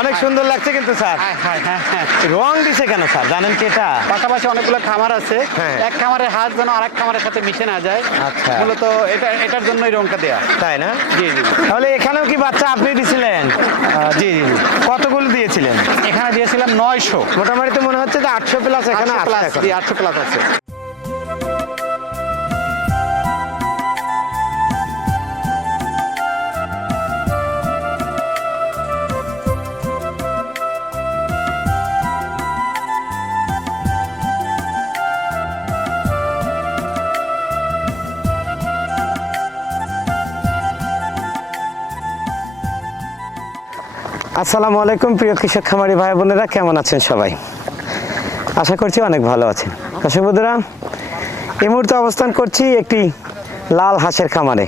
অনেক সুন্দর লাগছে কিন্তু স্যার। হ্যাঁ হ্যাঁ হ্যাঁ হ্যাঁ। রং দিছে কেন স্যার? জানেন কি এটা? পাশাপাশি অনেকগুলো খামার আছে। এক খামারের হাঁস যেন আরেক খামারের সাথে মিশে না যায়। আচ্ছা। মূলত এটা এটার জন্যই রংটা দেওয়া তাই না? জি জি। তাহলে এখানেও কি বাচ্চা আপনি দিছিলেন? জি জি। কতগুলো দিয়েছিলেন? এখানে দিয়েছিলাম নয়শো। মোটামুটি তো মনে হচ্ছে যে আটশো প্লাস এখানে আটশো প্লাস আছে। আসসালামু আলাইকুম, প্রিয় কৃষক খামারি ভাই বোনেরা, কেমন আছেন সবাই? আশা করছি অনেক ভালো আছেন। দর্শক বন্ধুরা, এই মুহূর্তে অবস্থান করছি একটি লাল হাঁসের খামারে।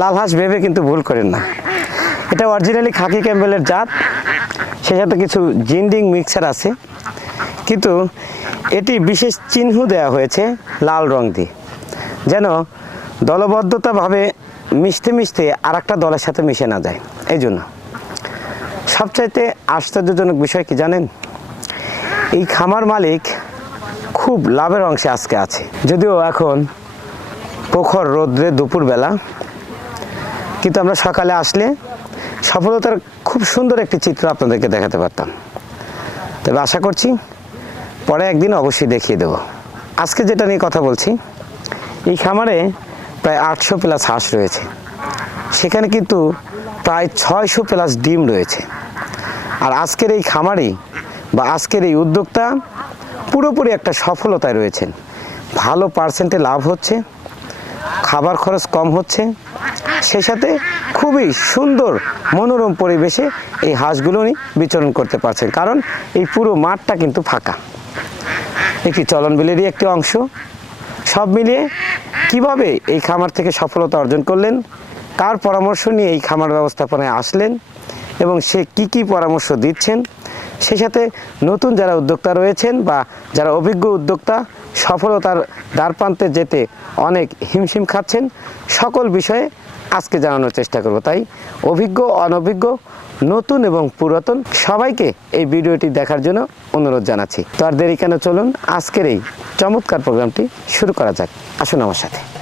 লাল হাঁস ভেবে কিন্তু ভুল করেন না। এটা অরিজিনালি খাকি ক্যাম্বেলের জাত সে সাথে কিছু জিন্ডিং মিক্সার আছে। কিন্তু এটি বিশেষ চিহ্ন দেওয়া হয়েছে লাল রং দিয়ে। যেন দলবদ্ধতাভাবে মিশতে মিশতে আর একটা দলের সাথে মিশে না যায়। এই জন্য। সবচাইতে আশ্চর্যজনক বিষয় কি জানেন? এই খামার মালিক খুব লাভের অংশে আজকে আছে। যদিও এখন প্রখর রোদ্রে দুপুরবেলা, কিন্তু আমরা সকালে আসলে সফলতার খুব সুন্দর একটি চিত্র আপনাদেরকে দেখাতে পারতাম। তবে আশা করছি পরে একদিন অবশ্যই দেখিয়ে দেব। আজকে যেটা নিয়ে কথা বলছি, এই খামারে প্রায় আটশো প্লাস হাঁস রয়েছে। সেখানে কিন্তু প্রায় ছয়শো প্লাস ডিম রয়েছে। আর আজকের এই খামারি বা আজকের এই উদ্যোক্তা পুরোপুরি একটা সফলতায় রয়েছেন। ভালো পার্সেন্টে লাভ হচ্ছে, খাবার খরচ কম হচ্ছে, সেই সাথে খুবই সুন্দর মনোরম পরিবেশে এই হাঁসগুলো উনি বিচরণ করতে পারছেন। কারণ এই পুরো মাঠটা কিন্তু ফাঁকা। একটি চলনবিলেরই একটি অংশ। সব মিলিয়ে কীভাবে এই খামার থেকে সফলতা অর্জন করলেন, কার পরামর্শ নিয়ে এই খামার ব্যবস্থাপনায় আসলেন এবং সে কি কি পরামর্শ দিচ্ছেন? সেই সাথে নতুন যারা উদ্যোক্তা রয়েছেন বা যারা অভিজ্ঞ উদ্যোক্তা, সফলতার দ্বারপ্রান্তে যেতে অনেক হিমশিম খাচ্ছেন, সকল বিষয়ে আজকে জানানোর চেষ্টা করব। তাই অভিজ্ঞ, অনভিজ্ঞ, নতুন এবং পুরাতন সবাইকে এই ভিডিওটি দেখার জন্য অনুরোধ জানাচ্ছি। তো আর দেরি কেন? চলুন আজকের এই চমৎকার প্রোগ্রামটি শুরু করা যাক। আসুন আমার সাথে।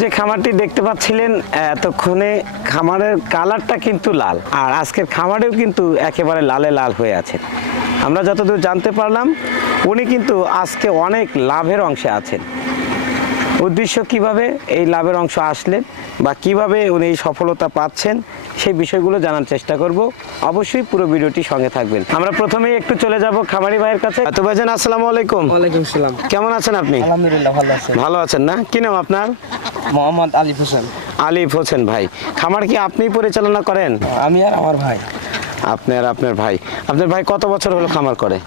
যে খামারটি দেখতে পাচ্ছিলেন, এতক্ষণে খামারের কালারটা কিন্তু লাল। আর আজকের খামারেও কিন্তু একেবারে লালে লাল হয়ে আছে। আমরা যতদূর জানতে পারলাম, উনি কিন্তু আজকে অনেক লাভের অংশে আছেন। উদ্দেশ্য কীভাবে এই লাভের অংশ আসলেন বা কীভাবে উনি এই সফলতা পাচ্ছেন সেই বিষয়গুলো জানার চেষ্টা করব। অবশ্যই পুরো ভিডিওটি সঙ্গে থাকবেন। আমরা প্রথমেই একটু চলে যাব খামারি ভাইয়ের কাছে। তো ভাইজান আসসালামু আলাইকুম। ওয়ালাইকুম সালাম কেমন আছেন আপনি? আলহামদুলিল্লাহ ভালো আছেন ভালো আছেন না? কি নাম আপনার? মোহাম্মদ আলিফ হোসেন। আলিফ হোসেন ভাই। খামার কি আপনি পরিচালনা করেন? আমি আর আমার ভাই। আপনি আর আপনার ভাই। আপনার ভাই কত বছর হলো খামার করে?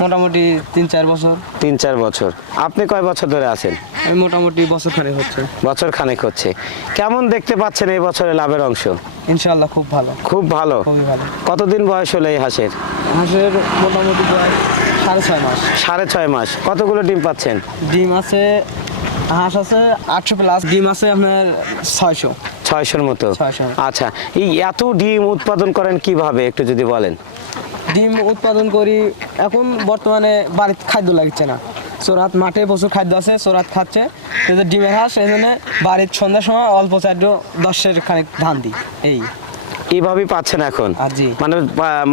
মোটামুটি তিন চার বছর। তিন চার বছর। আপনি কয় বছর ধরে আছেন? আমি মোটামুটি বছর খানেক হচ্ছে। বছর খানেক হচ্ছে। কেমন দেখতে পাচ্ছেন এই বছরে লাভের অংশ? ইনশাআল্লাহ খুব ভালো। খুব ভালো। খুবই ভালো। কতদিন বয়স হলো এই হাঁসের? হাঁসের মোটামুটি বয়স সাড়ে ছয় মাস। সাড়ে ছয় মাস। কতগুলো ডিম পাচ্ছেন? ডিম আছে হাঁস আছে আটশো প্লাস ডিম আছে আপনার ছয়শো। ছয়শোর মতো। 600 আচ্ছা এই এত ডিম উৎপাদন করেন কীভাবে একটু যদি বলেন? ডিম উৎপাদন করি। এখন বর্তমানে বাড়িতে খাদ্য লাগছে না। সোরাত মাঠে প্রচুর খাদ্য আছে সোরাত খাচ্ছে। ডিমের হাঁস এই জন্য বাড়ির সন্ধ্যার সময় অল্প চারটে দশের খানিক ধান দিই। এই। এইভাবেই পাচ্ছেন এখন। মানে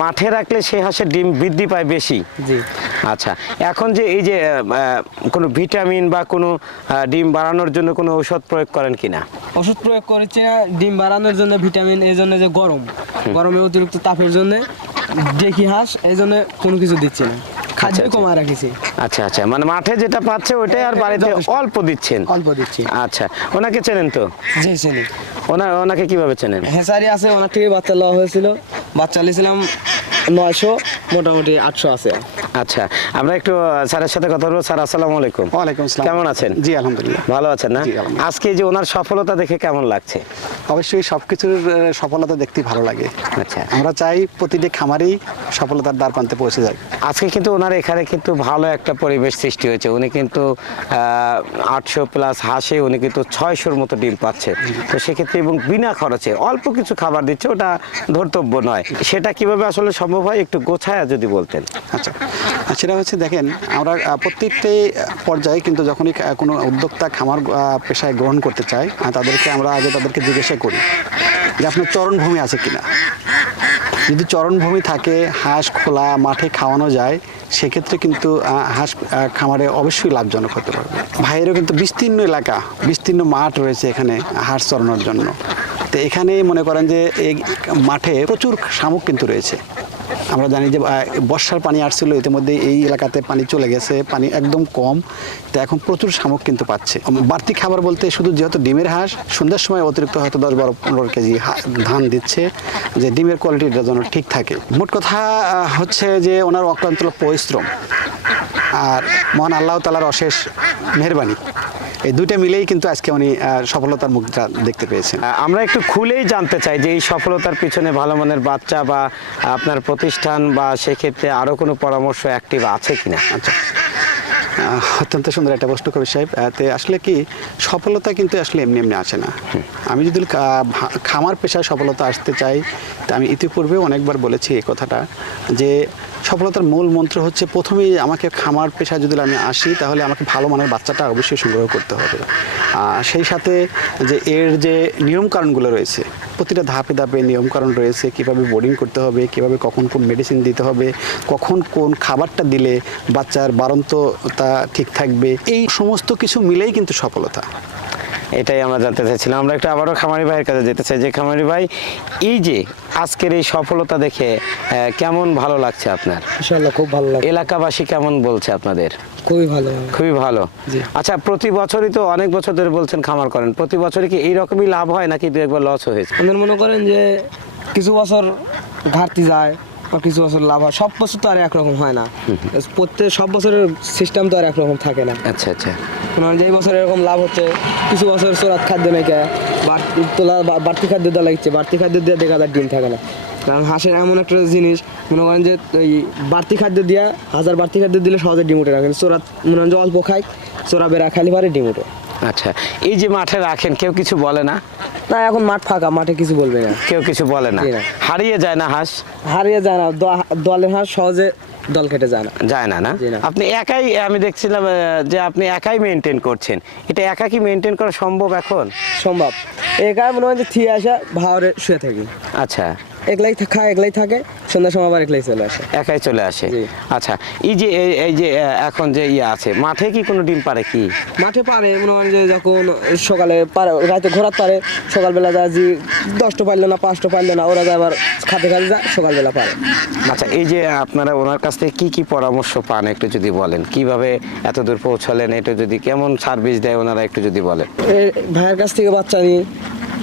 মাঠে রাখলে সেই হাঁসের ডিম বৃদ্ধি পায় বেশি? জি। আচ্ছা এখন যে এই যে কোনো ভিটামিন বা কোনো ডিম বাড়ানোর জন্য কোনো ঔষধ প্রয়োগ করেন কিনা ওষুধ প্রয়োগ করেছি না ডিম বাড়ানোর জন্য ভিটামিন এই জন্য যে গরম। গরমে অতিরিক্ত তাপের জন্য ডেকি হাঁস এই জন্য কোনো কিছু দিচ্ছি না। খাদ্য আচ্ছা। কমায় রাখিছি। আচ্ছা আচ্ছা। মানে মাঠে যেটা পাচ্ছে ওইটাই আর বাড়িতে অল্প দিচ্ছেন? অল্প দিচ্ছি। আচ্ছা। ওনাকে চেনেন তো? জি চিনি ওনা ওনাকে কীভাবে চেনেন? হেসারি আছে ওনার থেকে বাচ্চা লওয়া হয়েছিল। বাচ্চা নিয়েছিলাম নয়শো মোটামুটি আটশো আছে। আচ্ছা আমরা একটু স্যারের সাথে কথা বলব। স্যার আসসালামু আলাইকুম। ওয়ালাইকুম আসসালাম। কেমন আছেন? জি আলহামদুলিল্লাহ। ভালো আছেন না? আজকে যে ওনার সফলতা দেখে কেমন লাগছে? অবশ্যই সব কিছুর আহ, সফলতা দেখতে ভালো লাগে। আচ্ছা। আমরা চাই প্রতিটি খামারেই সফলতার দ্বার প্রান্তে পৌঁছে যায় আজকে কিন্তু ওনার এখানে কিন্তু ভালো একটা পরিবেশ সৃষ্টি হয়েছে। উনি কিন্তু আটশো প্লাস হাসে উনি কিন্তু ছয়শোর মতো ডিম পাচ্ছে। তো সেক্ষেত্রে এবং বিনা খরচে অল্প কিছু খাবার দিচ্ছে ওটা ধর্তব্য নয়। সেটা কীভাবে আসলে সম্ভব হয় একটু গোছায়া যদি বলতেন। আচ্ছা সেটা হচ্ছে দেখেন আমরা আহ, প্রত্যেকটি পর্যায়ে কিন্তু যখনই কোনো উদ্যোক্তা খামার পেশায় গ্রহণ করতে আহ, তাদেরকে আমরা আগে তাদেরকে জিজ্ঞাসা করি যে আপনার চরণভূমি আছে কিনা। যদি চরণভূমি থাকে হাঁস খোলা মাঠে খাওয়ানো যায় সেক্ষেত্রে কিন্তু হাঁস খামারে অবশ্যই লাভজনক হতে পারবে। ভাইয়েরও কিন্তু বিস্তীর্ণ এলাকা বিস্তীর্ণ মাঠ রয়েছে এখানে হাঁস চরানোর জন্য। তো এখানেই মনে করেন যে এই মাঠে প্রচুর শামুক কিন্তু রয়েছে। আমরা জানি যে বর্ষার পানি আসছিল, ইতিমধ্যে এই এলাকাতে পানি চলে গেছে, পানি একদম কম। তো এখন প্রচুর শামুক কিন্তু পাচ্ছে। বাড়তি খাবার বলতে শুধু যেহেতু ডিমের হাঁস, সন্ধ্যার সময় অতিরিক্ত হয়তো দশ বারো পনেরো কেজি ধান দিচ্ছে, যে ডিমের কোয়ালিটিটা যেন ঠিক থাকে। মোট কথা হচ্ছে যে ওনার অক্লান্ত পরিশ্রম। আর মহান আল্লাহ তালার অশেষ মেহরবানি। এই দুইটা মিলেই কিন্তু আজকে উনি সফলতার মুখটা দেখতে পেয়েছেন। আমরা একটু খুলেই জানতে চাই যে এই সফলতার পিছনে ভালো মনের বাচ্চা বা আপনার প্রতিষ্ঠান বা সেক্ষেত্রে আরও কোনো পরামর্শ অ্যাক্টিভ আছে কিনা? আচ্ছা। অত্যন্ত সুন্দর একটা প্রশ্ন কবি সাহেব। তে আসলে কি সফলতা কিন্তু আসলে এমনি এমনি আসে না। আমি যদি খামার পেশায় সফলতা আসতে চাই তা আমি ইতিপূর্বে অনেকবার বলেছি এই কথাটা যে সফলতার মূল মন্ত্র হচ্ছে প্রথমেই আমাকে খামার পেশায় যদি আমি আসি, তাহলে আমাকে ভালো মানের বাচ্চাটা অবশ্যই সংগ্রহ করতে হবে। সেই সাথে যে এর যে নিয়মকানুনগুলো রয়েছে, প্রতিটা ধাপে ধাপে নিয়মকানুন রয়েছে, কীভাবে বোর্ডিং করতে হবে, কীভাবে কখন কোন মেডিসিন দিতে হবে, কখন কোন খাবারটা দিলে বাচ্চার বাড়ন্ততা ঠিক থাকবে, এই সমস্ত কিছু মিলেই কিন্তু সফলতা। এটাই আমরা জানতে চাইছিলাম। আমরা একটা আবারও খামারি ভাইয়ের কাছে যেতে চাই। যে খামারি ভাই এই যে আজকের এই সফলতা দেখে কেমন ভালো লাগছে আপনার? খুব ভালো লাগে এলাকাবাসী কেমন বলছে আপনাদের? খুবই ভালো। খুবই ভালো। আচ্ছা প্রতি বছরই তো অনেক বছর ধরে বলছেন খামার করেন। প্রতি বছরই কি এইরকমই লাভ হয় নাকি দু একবার লস হয়েছে? আমাদের মনে করেন যে কিছু বছর ঘাটতি যায় বা কিছু বছর লাভ হয়। সব বছর তো আর একরকম হয় না। প্রত্যেক সব বছরের সিস্টেম তো আর একরকম থাকে না। আচ্ছা আচ্ছা। মনে হয় যে বছর এরকম লাভ হচ্ছে। কিছু বছর চোরাত খাদ্য বাড়তি তোলা বাড়তি খাদ্য দেওয়া লাগছে। বাড়তি খাদ্য দিয়ে দেখা যায় ডিম থাকে না। কারণ হাঁসের এমন একটা জিনিস মনে করেন যে এই বাড়তি খাদ্য দিয়া হাজার বাড়তি খাদ্য দিলে সহজে ডিম উঠে না। কিন্তু চোরাত মনে হয় যে অল্প খায় চোরা বেড়া খালি পারে ডিম উঠে। আচ্ছা এই যে মাঠে রাখেন কেউ কিছু বলে না? না এখন মাঠ ফাঁকা মাঠে কিছু বলবে না। কেউ কিছু বলে না। হারিয়ে যায় না হাঁস? হারিয়ে যায় না দ- দলের হাঁস সহজে দল কেটে যায় না। যায় না না? আপনি একাই আমি দেখছিলাম যে আপনি একাই মেনটেন করছেন। এটা একা কি মেনটেন করা সম্ভব এখন? সম্ভব। একাই মনে হয় যে থিয়ে আসা ভাওরে শুয়ে থাকি। আচ্ছা। একলাই খায় একলাই থাকে সন্ধ্যার সময় আবার একলাই চলে আসে। একাই চলে আসে। আচ্ছা এই যে এই- যে এখন যে ইয়ে আছে মাঠে কি কোনো ডিম পারে কি? মাঠে পারে মনে হয় যে যখন সকালে পারে রাতে ঘোরার পারে সকালবেলা যায় যে দশটা পারল না পাঁচটা পারল না ওরা যায় আবার খাতে খাতে যায় সকালবেলা পারে আচ্ছা এই যে আপনারা ওনার কাছ থেকে কি কি পরামর্শ পান একটু যদি বলেন? কীভাবে এত দূর পৌঁছালেন এটা যদি কেমন সার্ভিস দেয় ওনারা একটু যদি বলেন? ভাইয়ের কাছ থেকে বাচ্চা নিই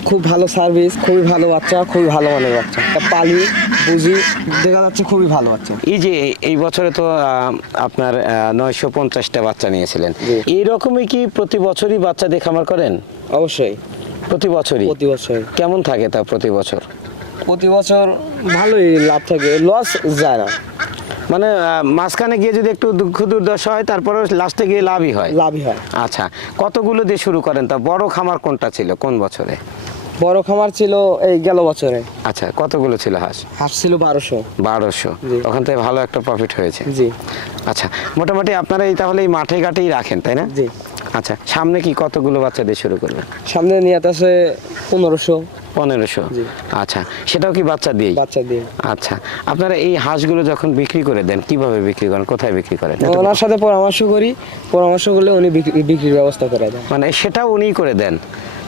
খুব ভালো সার্ভিস খুবই ভালো বাচ্চা খুবই ভালো মানের বাচ্চা। পালি বুঝি দেখা যাচ্ছে খুবই ভালো বাচ্চা। এই যে এই- বছরে তো আপনার নয়শো পঞ্চাশটা বাচ্চা নিয়েছিলেন। এইরকমই কি প্রতি বছরই বাচ্চা দিয়ে খামার করেন? অবশ্যই। প্রতি বছরই? প্রতি বছর। কেমন থাকে তা প্রতি বছর? প্রতি বছর ভালোই লাভ থাকে লস যায় না। মানে মাঝখানে গিয়ে যদি একটু দুঃখ দুর্দশা হয় তারপরে লাস্টে গিয়ে লাভই হয়? লাভই হয়। আচ্ছা কতগুলো দিয়ে শুরু করেন? তা বড় খামার কোনটা ছিল? কোন বছরে? বড় খামার ছিল এই গেল বছরে। আচ্ছা কতগুলো ছিল হাঁস? হাঁস ছিল বারোশো। বারোশো। ওখান থেকে ভালো একটা প্রফিট হয়েছে। জি। আচ্ছা মোটামুটি আপনারা এই তাহলে এই মাঠে ঘাটেই রাখেন তাই না? জি। আচ্ছা সামনে কি কতগুলো বাচ্চা দিয়ে শুরু করবেন? সামনে নিয়ে আছে পনেরোশো। পনেরোশো। জি। আচ্ছা সেটাও কি বাচ্চা দিয়ে বাচ্চা দিয়ে। আচ্ছা আপনারা এই হাঁসগুলো যখন বিক্রি করে দেন কীভাবে বিক্রি করেন কোথায় বিক্রি করেন? ওনার সাথে পরামর্শ করি পরামর্শ করলে উনি বিক্রি- বিক্রির ব্যবস্থা করে দেন। মানে সেটাও উনিই করে দেন?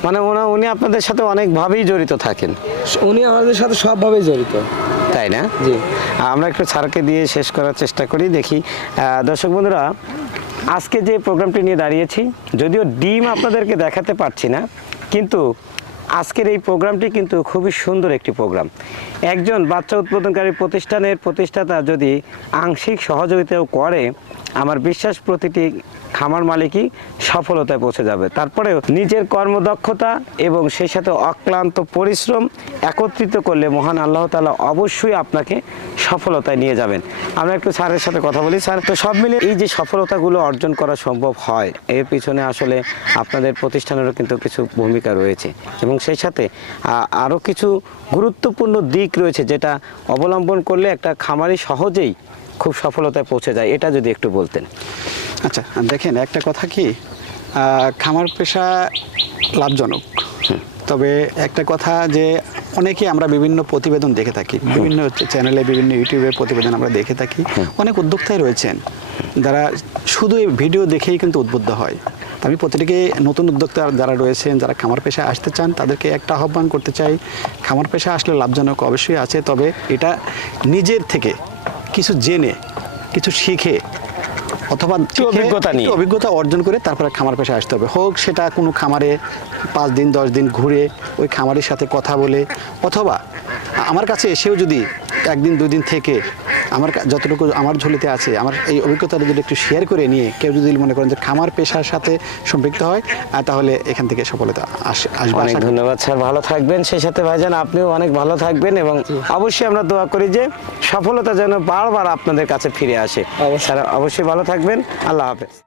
মানে ওনা উনি আপনাদের সাথে অনেকভাবেই জড়িত থাকেন। উনি আমাদের সাথে সবভাবেই জড়িত। তাই না? জি। আমরা একটু ছাড়কে দিয়ে শেষ করার চেষ্টা করি দেখি। দর্শক বন্ধুরা আজকে যে প্রোগ্রামটি নিয়ে দাঁড়িয়েছি যদিও ডিম আপনাদেরকে দেখাতে পারছি না কিন্তু আজকের এই প্রোগ্রামটি কিন্তু খুবই সুন্দর একটি প্রোগ্রাম। একজন বাচ্চা উৎপাদনকারী প্রতিষ্ঠানের প্রতিষ্ঠাতা যদি আংশিক সহযোগিতাও করে, আমার বিশ্বাস প্রতিটি খামার মালিকই সফলতায় পৌঁছে যাবে। তারপরেও নিজের কর্মদক্ষতা এবং সেই সাথে অক্লান্ত পরিশ্রম একত্রিত করলে মহান আল্লাহ তালা অবশ্যই আপনাকে সফলতায় নিয়ে যাবেন। আমরা একটু স্যারের সাথে কথা বলি। স্যার, তো সব মিলে এই যে সফলতাগুলো অর্জন করা সম্ভব হয়, এর পিছনে আসলে আপনাদের প্রতিষ্ঠানেরও কিন্তু কিছু ভূমিকা রয়েছে এবং সেই সাথে আরও কিছু গুরুত্বপূর্ণ দিক রয়েছে যেটা অবলম্বন করলে একটা খামারি সহজেই খুব সফলতায় পৌঁছে যায় এটা যদি একটু বলতেন। আচ্ছা দেখেন একটা কথা কি খামার পেশা লাভজনক। তবে একটা কথা যে অনেকে আমরা বিভিন্ন প্রতিবেদন দেখে থাকি বিভিন্ন চ্যানেলে বিভিন্ন ইউটিউবে প্রতিবেদন আমরা দেখে থাকি অনেক উদ্যোক্তাই রয়েছেন যারা শুধু এই ভিডিও দেখেই কিন্তু উদ্বুদ্ধ হয়। আমি প্রতিটিকে নতুন উদ্যোক্তা যারা রয়েছেন যারা খামার পেশায় আসতে চান তাদেরকে একটা আহ্বান করতে চাই খামার পেশা আসলে লাভজনক অবশ্যই আছে তবে এটা নিজের থেকে কিছু জেনে কিছু শিখে অথবা অভিজ্ঞতা নিয়ে। অভিজ্ঞতা অর্জন করে তারপরে খামার পেশায় আসতে হবে হোক সেটা কোনো খামারে পাঁচ দিন দশ দিন ঘুরে ওই খামারের সাথে কথা বলে অথবা আমার কাছে এসেও যদি একদিন দুদিন থেকে আমার যতটুকু আমার ঝুলিতে আছে আমার এই অভিজ্ঞতাটা যদি একটু শেয়ার করে নিয়ে কেউ যদি মনে করেন যে খামার পেশার সাথে সম্পৃক্ত হয় আর তাহলে এখান থেকে সফলতা আসে আসবে অনেক ধন্যবাদ স্যার ভালো থাকবেন। সেই সাথে ভাইজান আপনিও অনেক ভালো থাকবেন এবং অবশ্যই আমরা দোয়া করি যে সফলতা যেন বারবার আপনাদের কাছে ফিরে আসে। স্যার অবশ্যই ভালো থাকবেন। আল্লাহ হাফেজ।